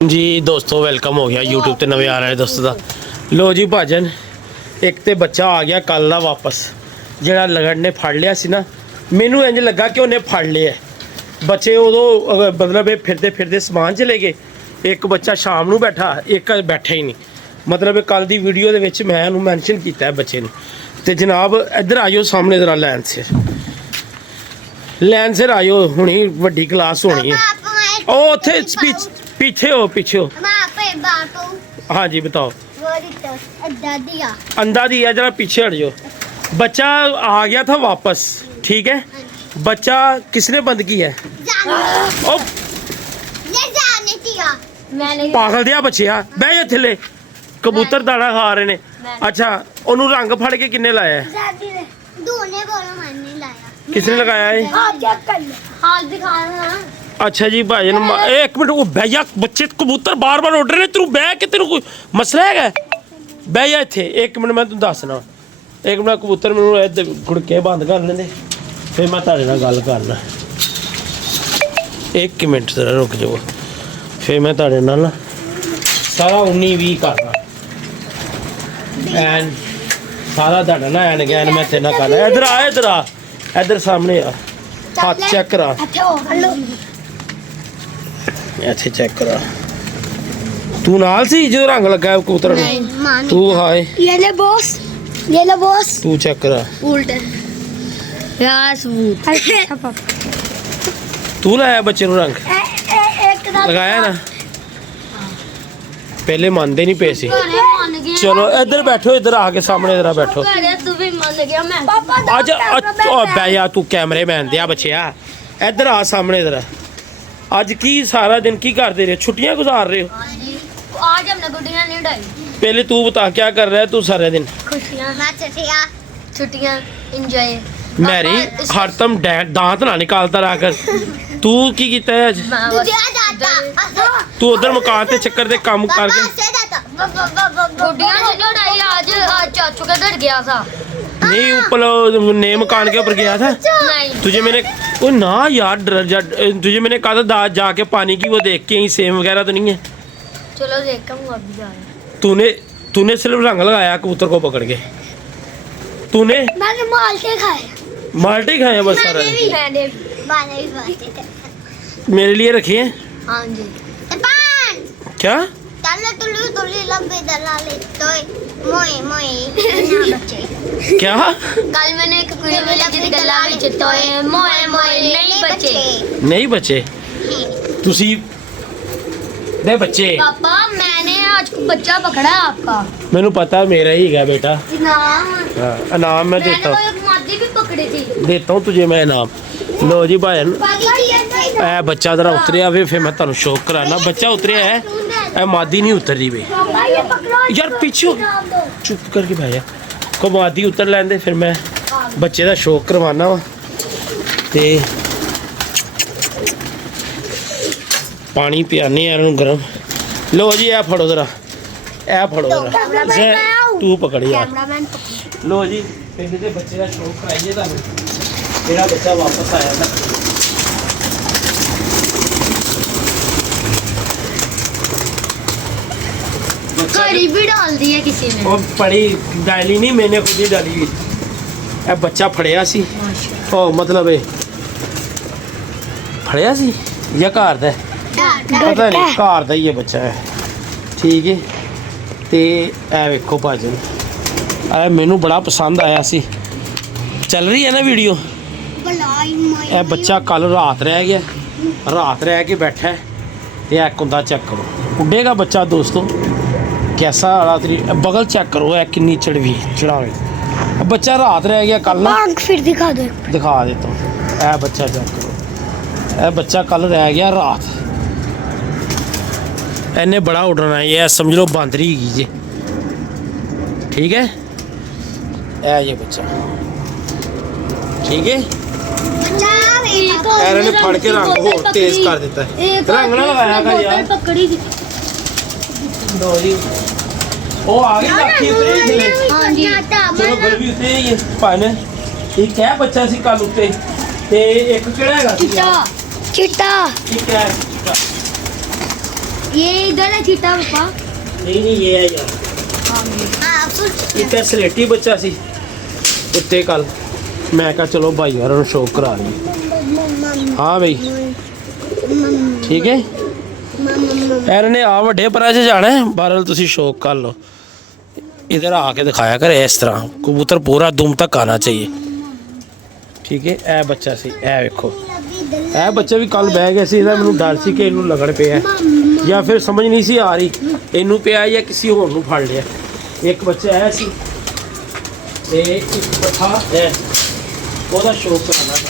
जी दोस्तों वेलकम हो गया यूट्यूब ते नवे आ रहे दोस्तों का। लो जी भाजन एक तो बच्चा आ गया कल ना वापस जरा लगड़ ने फड़ लिया सी ना। मैनू इंज लगा कि उन्हें फड़ लिया बच्चे उदों मतलब फिरते फिरते समान चले गए। एक बच्चा शाम नू बैठा एक बैठा ही नहीं। मतलब कल की वीडियो के विच मैं उन्होंने मैंशन किया बच्चे ने। तो जनाब इधर आइयो सामने जरा लैन सिर आइयो हुणी वड्डी क्लास होनी है। ओ उत्थे पीछे हो हाँ जी बताओ। अंधा दिया जरा पीछे हट जाओ। बच्चा आ गया था वापस ठीक है। बच्चा किसने बंद किया है? ओ पागल दिया बच्चिया बह जा थले कबूतर दाना खा रहे ने। अच्छा ओनू रंग फड़ के किन्ने लाया है? किसने लगाया है? अच्छा जी भाई एक मिनट वो भैया बच्चे कबूतर बार बार उड़ रहे हैं। तू बह के तेन कोई मसला है? बह जा इतने एक मिनट मैं तुम दसना। एक मिनट कबूतर मैं गुड़के बंद कर लेंदे फिर मैं तुहाडे नाल गल करना। एक मिनट जरा रुक जाओ फिर मैं तुहाडे नाल ना सारा 19-20 करना एंड सारा तुहाडा ना एन गैन मैं तेरे नाल करना। इधर आ इधर सामने आ हाथ चेक करा इत्थे चेक करा। तू नाल सी जो रंग लगा है कबूतर नूं? तू हाय ये बॉस तू चेक करा तू लाया बच्चे नूं रंग लगाया ना? पहले मानते नहीं पे सी। चलो इधर बैठो इधर आके सामने जरा बैठो। अज बैया तू कैमरे मैन दिया बच्चिया इधर आ सामने जरा। आज की सारा दिन की करते रहे? छुट्टियां गुजार रहे हो? आज हमने गुड्डियां नहीं उड़ाई। पहले तू बता क्या कर रहा है तू सारे दिन? छुट्टियां एंजॉय। मेरी हरदम दांत ना निकालता रहा कर। तू की कीता है आज? तू उधर मकान ते चक्कर दे काम करके गुड्डियां नहीं उड़ाई। आज चाचू के घर गया था। नहीं ऊपर ने मकान के ऊपर गया था। नहीं तुझे मैंने ओ ना यार डर जा तुझे मैंने कहा था जाके पानी की वो देख के ही सेम वगैरह तो नहीं है? चलो देखता हूँ अभी जा रहा। तूने सिर्फ रंग लगाया कबूतर को पकड़ के? तूने मैंने माल्टे खाए बस सारा दिन? मेरे लिए रखे हैं? हाँ जी। क्या क्या कल मैंने एक कुड़ी मिली जिसकी गला में चित्तोए मोए मोए नहीं बचे तुसी दे बच्चे। पापा मैंने आज बच्चा पकड़ा है आपका। मैनू पता मेरा ही है बेटा। इनाम हाँ, इनाम मैं देता हूँ। एक मादी भी पकड़ी थी। देता हूँ तुझे मैं इनाम। लो जी भाई ए बच्चा जरा उतरिया वे फिर मैं तुहानू शौक कराना। बच्चा उतरिया है ए मादी नहीं उतर रही वे यार पीछे चुप करके बह जा। को मादी उतर लैंदे फिर मैं बच्चे का शौक करवाना वा। ते पानी पियाने यार गरम। लो जी ए फड़ो जरा तू पकड़ यार। लो जी पहले बच्चे का शौक कराइए तुहानू। मेरा बच्चा वापस आया था। घड़ी भी डाल दी है किसी ने। और पड़ी डाली नहीं मैंने खुद ही डाली हुई। ए बच्चा फड़िया सी ओ मतलब फड़िया सी या घर दा? पता नहीं घर दा ही है बच्चा है ठीक है। ते ए वेखो भाजन ए मैनू बड़ा पसंद आया सी। चल रही है ना वीडियो? ए बच्चा कल रात रह के बैठा है। तो एक कुंदा चेक करो उड़ेगा बच्चा दोस्तों कैसा वाला बगल चेक करो है किन्नी चढ़ावे। बच्चा रात रह गया कल ना। फिर दिखा देता हूँ ए बच्चा चेक करो। ए बच्चा कल रह गया रात इन्हें बड़ा उड़ना है। ये समझ लो बांदरी की जी ठीक है। ए ये बच्चा ठीक है। ने फड़ के रंग और तेज कर देता है। रंग ना लगाया कर यार। लो जी ओ आ गई लाठी उतरे थले। हां जी चलो घर भी उतरे ये पाने एक क्या बच्चा सी कल उत्ते ते एक केड़ा हैगा सी चिट्टा एक है चिट्टा ये इधर है चीता पापा। नहीं ये है यार, ਇੱਕ ਸਲੇਟੀ ਬੱਚਾ ਸੀ ਉੱਤੇ ਕੱਲ। ਮੈਂ ਕਿਹਾ ਚਲੋ ਭਾਈ ਯਾਰ ਨੂੰ ਸ਼ੌਕ ਕਰਾ ਲਈ। ਹਾਂ ਬਈ ਠੀਕ ਹੈ। ਇਹਨਾਂ ਨੇ ਆ ਵੱਡੇ ਪਰਾਂ 'ਚ ਜਾਣਾ ਹੈ, ਬਾਹਰ ਤੁਸੀਂ ਸ਼ੌਕ ਕਰ ਲਓ। इधर आके दिखाया करे इस तरह, कबूतर पूरा दुम तक आना चाहिए। ठीक है। ए बच्चा सी, ए वेखो ए बच्चा भी कल बह गया सी। मैनू डर सी कि इनू लगन पिया या फिर समझ नहीं सी आ रही इनू पिया या किसी होर नू फड़ लिया। एक बच्चा है सी ते एक पट्ठा है, ओहदा शौक कराना।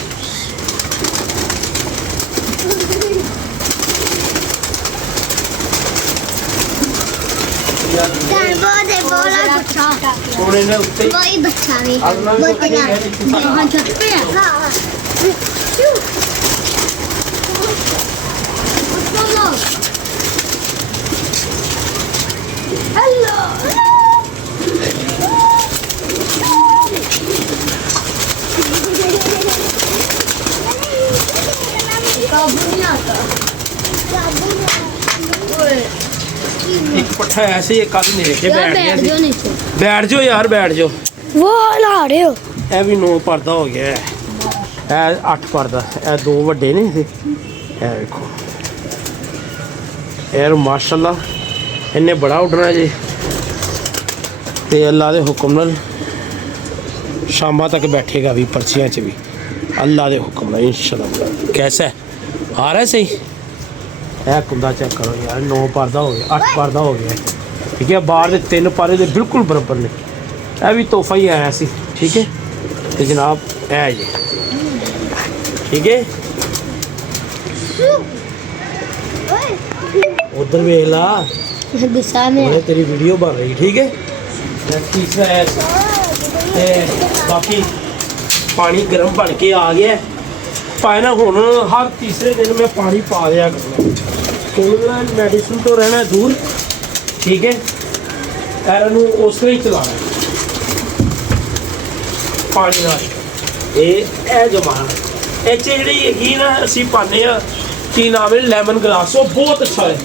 सोने ने उत्ते कोई बच्चा भी अगला भी तो कहीं है नहीं। वहाँ छत पे है। उसको लो। हेलो। काबू नहीं आता। एक पट्ठा ऐसे ही कल मेरे के बैठ गया सी। नीचे। बैठ जाओ यार, बैठ जाओ। वो नहा रहे हो। ਇਹ ਵੀ 9 ਪਰਦਾ ਹੋ ਗਿਆ ਹੈ, ਇਹ 8 ਪਰਦਾ। ਇਹ ਦੋ ਵੱਡੇ ਨੇ ਇਹ ਵੇਖੋ। ਯਾਰ ਮਾਸ਼ਾਅੱਲਾ ਇਹਨੇ ਬੜਾ ਉੱਡਣਾ ਜੀ, ਤੇ ਅੱਲਾ ਦੇ ਹੁਕਮ ਨਾਲ ਸ਼ਾਮਾਂ ਤੱਕ ਬੈਠੇਗਾ ਵੀ ਪਰਚੀਆਂ 'ਚ ਵੀ, ਅੱਲਾ ਦੇ ਹੁਕਮ ਨਾਲ इंशाल्लाह। कैसा है, आ रहा है सही। ਇਹ ਕੁੰਦਾ ਚੈੱਕ ਕਰੋ ਯਾਰ, 9 ਪਰਦਾ ਹੋ ਗਿਆ, 8 ਪਰਦਾ ਹੋ ਗਿਆ। ਠੀਕ ਹੈ। ਬਾਹਰ ਦੇ 3 ਪਾਰੇ ਦੇ ਬਿਲਕੁਲ ਬਰਾਬਰ ਨੇ। ਇਹ ਵੀ ਤੋਹਫਾ ਹੀ ਆਇਆ ਸੀ। ਠੀਕ ਹੈ। ਤੇ ਜਨਾਬ ਇਹ ਜੀ ਠੀਕ ਹੈ। उधर ਵੇਖ ਲਾ, दिशा में ਉਹਨੇ ਤੇਰੀ ਵੀਡੀਓ ਬਣ ਰਹੀ। ਠੀਕ ਹੈ। ਤੇ ਤੀਸਰਾ ਹੈ ਤੇ ਬਾਕੀ ਪਾਣੀ ਗਰਮ ਬਣ ਕੇ ਆ ਗਿਆ ਪਾਏ ਨਾ। ਹੁਣ ਹਰ ਤੀਸਰੇ ਦਿਨ ਮੈਂ ਪਾਣੀ ਪਾ ਦਿਆ ਕਰਨਾ, ਕਿਉਂਕਿ ਮੈਡੀਸਿਨ ਤੋਂ ਰਹਿਣਾ ਦੂਰ। ਠੀਕ ਹੈ। ਇਹਨਾਂ ਨੂੰ ਉਸ ਤਰ੍ਹਾਂ ਹੀ ਚਲਾਉਣਾ ਪਾਣੀ ਨਾਲ। ਇਹ ਜਮਾਨਾ ਇਹ 'ਚ ਜਿਹੜੀ ਹੈਗੀ ਨਾ ਅਸੀਂ ਪਾਉਂਦੇ ਹਾਂ, ਕੀ ਨਾਮ ਹੈ, ਲੈਮਨ ਗਲਾਸ। ਉਹ ਬਹੁਤ ਅੱਛਾ ਹੈ।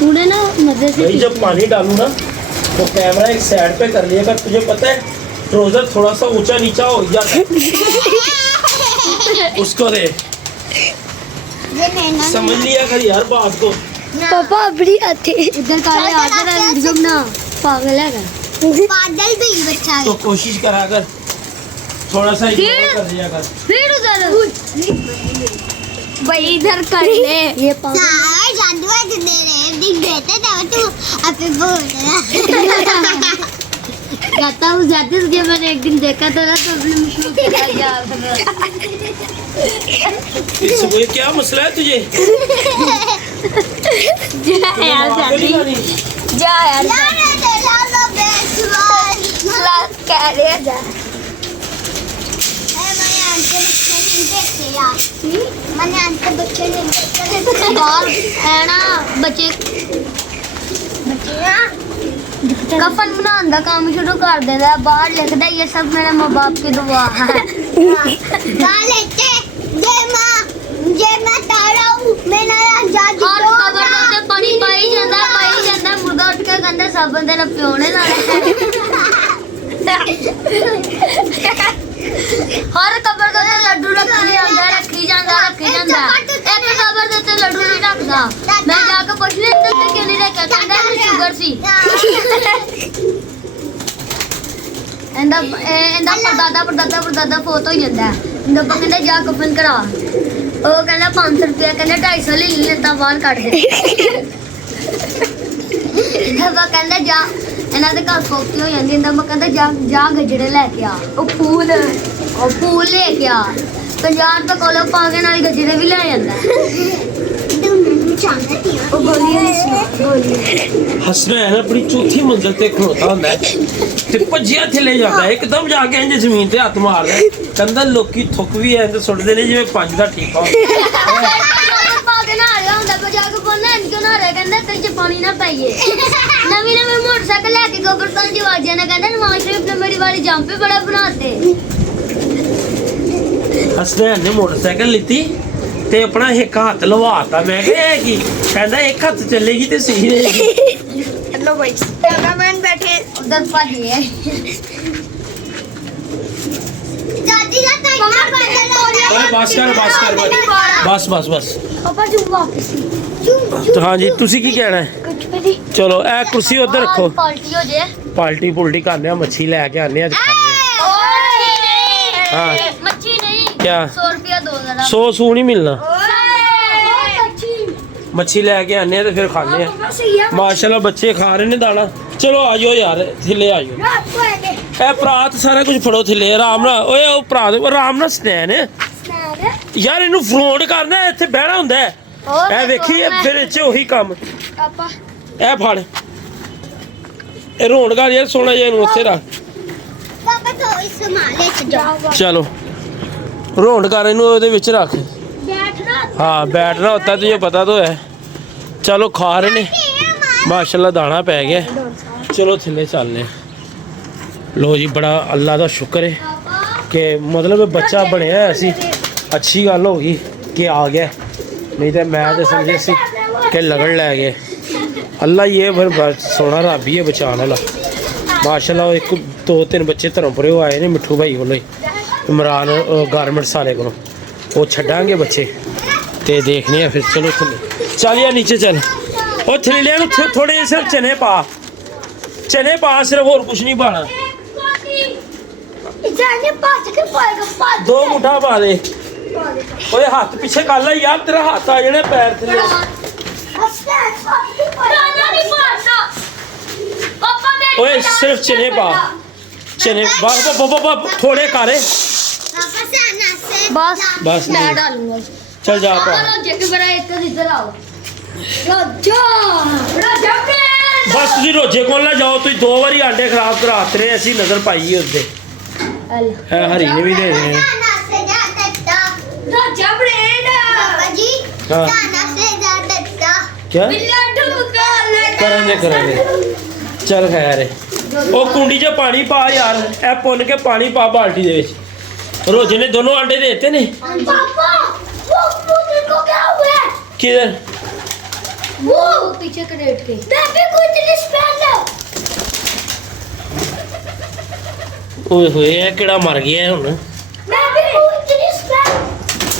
थोड़े ना मजे से भाई जब पानी डालूं ना तो कैमरा एक साइड पे कर लिया कर। तुझे पता है ट्राउजर थोड़ा सा ऊंचा नीचा हो जाता है उसको दे, समझ लिया कर यार बात को। पापा अपनी आते इधर काले आते रहे वीडियो ना पागल है पागल भी बच्चा है। तो कोशिश करा कर थोड़ा सा इग्नोर कर दिया कर। फिर उधर भाई इधर कर ले ये पागल जादू है दे रहे दिख देते तो तू अपने बोल रहा कहता हूँ जाते जब मैंने एक दिन देखा था ना तो अपने मुश्किल किया यार। इसमें क्या मसला है तुझे? जा यार जाती जा यार कह रहे जा बच्चे कफन बनाने का काम शुरू कर देता है, बाहर लिखता ये सब मेरे माँ बाप की दुआ है। पानी पाई जाता मुर्गा उठ के कहता सब बंदे ने प्योने लाने। हर कबर दे लड्डू रखी जांदा एक कबर दे लड्डू नहीं रखदा। मैं जाके पूछ ले अंदर से क्यों नहीं रखा, कहंदा शुगर सी। इंदा परदादा फोत हो जाता है। इंदा कहंदा जा कफन करा, ਉਹ ਕਹਿੰਦਾ 500 ਰੁਪਏ, ਕਹਿੰਦਾ 250 ਲੈ ਲੈਂਦਾ ਬਾਹਰ ਕੱਢ ਦੇ। ਇਹਦਾ ਕਹਿੰਦਾ ਜਾ ਇਹਨਾਂ ਦੇ ਘਰ ਫੋਕੀ ਹੋ ਜਾਂਦੀ, ਇਹਦਾ ਮੈਂ ਕਹਿੰਦਾ ਜਾ ਗਜਰੇ ਲੈ ਕੇ ਆ, ਉਹ ਫੂਲ ਲੈ ਕੇ ਆ। 50 ਰੁਪਏ ਕੋਲੋਂ ਪਾ ਕੇ ਨਾਲ ਗਜਰੇ ਵੀ ਲੈ ਜਾਂਦਾ। ਉਹ ਗੋਲੀਆਂ हंसना है ना, अपनी चौथी मंजिल ते खड़ोता होंदा है ते भज्जिया थल्ले जांदा है, एकदम जाके इंज जमीन ते हत्थ मारदा है। कहंदा लोकी थुक भी इंज सुੱਟਦੇ ਨੇ ਜਿਵੇਂ ਪੰਜ ਦਾ ਠੀਕਾ ਹੁੰਦਾ। ਪਾ ਕੇ ਨਾ ਰਿਹਾ ਹੁੰਦਾ ਬਜਾ ਕੇ ਪਾਉਣਾ ਇੰਜ ਨਾ ਰਿਹਾ, ਕਹਿੰਦਾ ਤੇ ਚ ਪਾਣੀ ਨਾ ਪਾਈਏ। ਨਵੀਂ ਮੋਟਰਸਾਈਕਲ ਲੈ ਕੇ ਗੋਬਰਸਤਾਨ ਦੀ ਆਵਾਜ਼ਾਂ ਨਾਲ ਕਹਿੰਦਾ ਨਵਾਜ਼ ਸ਼ਰੀਫ ਨੇ ਮੇਰੀ ਵਾਲੀ ਜੰਪ ਵੀ ਬੜਾ ਬਣਾਤੇ। ਹਸਨੈਨ ਨੇ ਮੋਟਰਸਾਈਕਲ ਲਿੱਤੀ ਤੇ ਆਪਣਾ ਇੱਕ ਹੱਥ ਲਵਾਤਾ। ਮੈਂ ਕਿਹਾ ਇਹ ਕੀ? ਕਹਿੰਦਾ ਇੱਕ ਹੱਥ ਚੱਲੇਗੀ ਤੇ ਸਹੀ ਰਹੇਗੀ। हेलो भाई कैमरामैन बैठे उधर भाजी है दादी का टाइमर बंद ਓਏ ਬਸ ਕਰ ਬਸ ਬਸ। पापा जो वापस ਤਾਂ ਹਾਂਜੀ ਤੁਸੀਂ ਕੀ ਕਹਿਣਾ ਹੈ? कुछ भी नहीं ਚਲੋ ਇਹ ਕੁਰਸੀ ਉੱਧਰ ਰੱਖੋ। पार्टी हो जाए ਪਾਲਟੀ ਪੁਲਟੀ ਕਰਨੇ ਆ, ਮੱਛੀ ਲੈ ਕੇ ਆਨੇ ਆ ਤੇ ਖਾਣੇ हाँ। मच्छी नहीं क्या? 100 रुपया दो जरा 100 ਸੂ ਨਹੀਂ ਮਿਲਣਾ। मच्छी ਮੱਛੀ ਲੈ ਕੇ ਆਨੇ ਆ ਤੇ ਫਿਰ ਖਾਣੇ ਆ। सही है ਮਾਸ਼ਾਅੱਲਾ ਬੱਚੇ ਖਾ ਰਹੇ ਨੇ ਦਾਣਾ। ਚਲੋ ਆਜੋ ਯਾਰ ਥੱਲੇ ਆਜੋ। रात को आएंगे ਇਹ ਭਰਾਤ ਸਾਰਾ ਕੁਝ ਫੜੋ ਥੱਲੇ ਆਰਾਮ ਨਾਲ। ਓਏ ਉਹ ਭਰਾ ਆਰਾਮ ਨਾਲ ਸਟੈਨ ਯਾਰ ਇਹਨੂੰ ਫਰੋਂਡ ਕਰਨਾ ਇੱਥੇ ਬਹਿਣਾ ਹੁੰਦਾ ਹੈ। ਇਹ ਵੇਖੀ ਫਿਰ ਇੱਥੇ ਉਹੀ ਕੰਮ। पापा ਇਹ ਫੜ ਇਹ ਰੋਣ ਕਰ ਯਾਰ ਸੋਨਾ ਜਿਹਾ ਇਹਨੂੰ ਉੱਥੇ ਰੱਖ। पापा तो इस संभाले जाओ ਚਲੋ ਰੋਣ ਕਰ ਇਹਨੂੰ ਉਹਦੇ ਵਿੱਚ ਰੱਖ। बैठना हाँ बैठना होता तुझे पता तो है। चलो खा रहे ने माशाल्लाह दाना पै गया। चलो थले चलने। लो जी बड़ा अल्लाह का शुक्र है कि मतलब बच्चा बनया ऐसी अच्छी गल हो गई कि आ गया, नहीं तो मैं तो समझे सी कि लगन लै गए। अल्लाह ये फिर सोना रब ही है बचाने वाला माशाल्लाह। एक 2-3 बच्चे धर्मपुरे आए ने मिठू भाई को इमरान गारमेंट्स वाले को वो छड़ांगे बच्चे ते देखने हैं फिर। चलो थले चल यार नीचे चल। और थले थोड़े सिर्फ चने पा सिर्फ और कुछ नहीं पाना। जाने पाँच के पाएगा पाँच 2 मुठा पा दे। ओए हाथ पीछे कर ले यार, तेरा हाथ आ जाने पैर थले। नहीं पाता पापा मेरे ओए सिर्फ चने पा चने बस थोड़े करे बस बस मैं नहीं। डालूंगा चल जा पा जेके बड़ा एक इधर आओ राजा राजा बस तुझी रोजे को ना जाओ। तुम 2 बारी आंडे खराब कराते रहे ऐसी नजर पाई है उससे। हरी ने भी दे रहे हैं। राजा ब्रेड हाँ। क्या करेंगे चल खैर ओ कुंडी च पानी पा यार। ए पुन के पानी पा बाल्टी दे विच। रोजे ने दोनों अंडे देते ने। पापा वो को क्या हुआ है किधर? वो पीछे करेट के बेबी को इतनी स्पेल ओए होए ए केड़ा मर गया है हुन। बेबी को इतनी स्पेल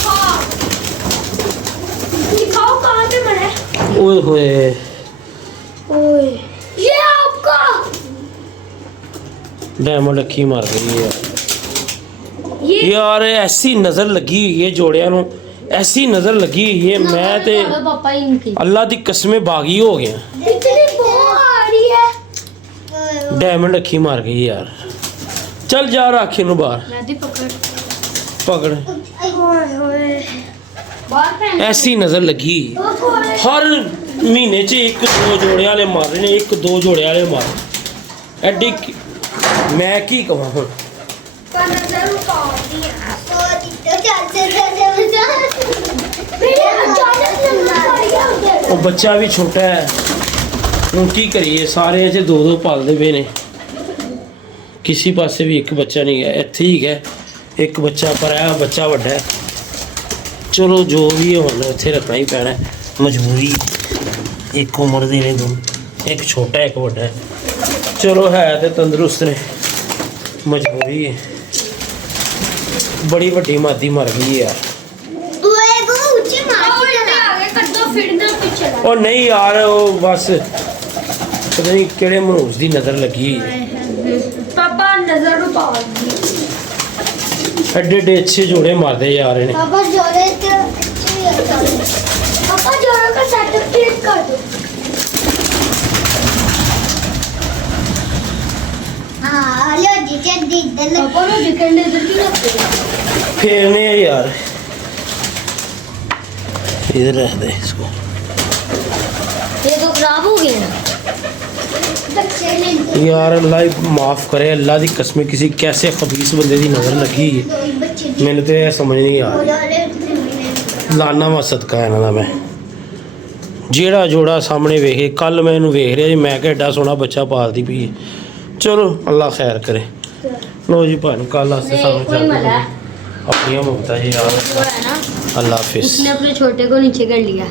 हां दिखाओ कहां पे मरा है ओए होए ओए ये आपका डायमंड अखी मार गई है ये यार ऐसी नजर लगी हुई है जोड़िया नु, ऐसी नजर लगी हुई है। मैं ते पापा इनकी अल्लाह दी कसमें बागी हो गया। इतनी बहुत आ रही है डायमंड अखी मार गई यार। चल जा राखी नु बाहर मैं भी पकड़ पकड़। ओए ओए बाहर पहन ऐसी नजर लगी ओए हर महीने च 1-2 जोड़े वाले मार रहे ने, 1-2 जोड़े वाले मार एडी मैं की कहां हुन। नजर उतार दी वो बच्चा भी छोटा है हूँ की करिए। सारे च 2-2 पालते पे ने, किसी पासे भी एक बच्चा नहीं है। इत्थे ही है एक बच्चा पर है, बच्चा वड्डा है। चलो जो भी है हुण इत्थे रखना ही पैना है, मजबूरी। एक उम्र दे ने दोनों, एक छोटा एक वड्डा है। चलो है तो तंदुरुस्त ने, मजबूरी है। बड़ी वड्डी मादी मर गई है यार। और नहीं यार वो बस पता नहीं केड़े मनूस दी नजर लगी है। पापा नजर उतार दी एडे एडे अच्छे जोड़े मारते यार इन्हें। पापा जोड़े के पापा जोड़े का सर्टिफिकेट कर दो। हाँ लो जिकेट दी दल पापा लो जिकेट दे इधर क्यों रखते हो फेरने हैं यार, इधर रख दे इसको। ये तो खराब हो गया ना यार अल्लाह ही माफ़ करे, अल्लाह की कसम किसी कैसे खबीस बंदे की नज़र लगी है। मैंने तो यह समझ नहीं आ रही। लाना वा सदका है इन्हां दा मैं। जेड़ा जोड़ा सामने वेखे, कल मैं इन्हूं वेख रहा जी, मैं कि एडा सोहना बच्चा पालती पई है। चलो अल्लाह खैर करे। लो जी भाई कल आस्ते सामने चल अपनी ममता जी यार वो है ना, अल्लाह हाफिज। उसने अपने छोटे को नीचे कर लिया।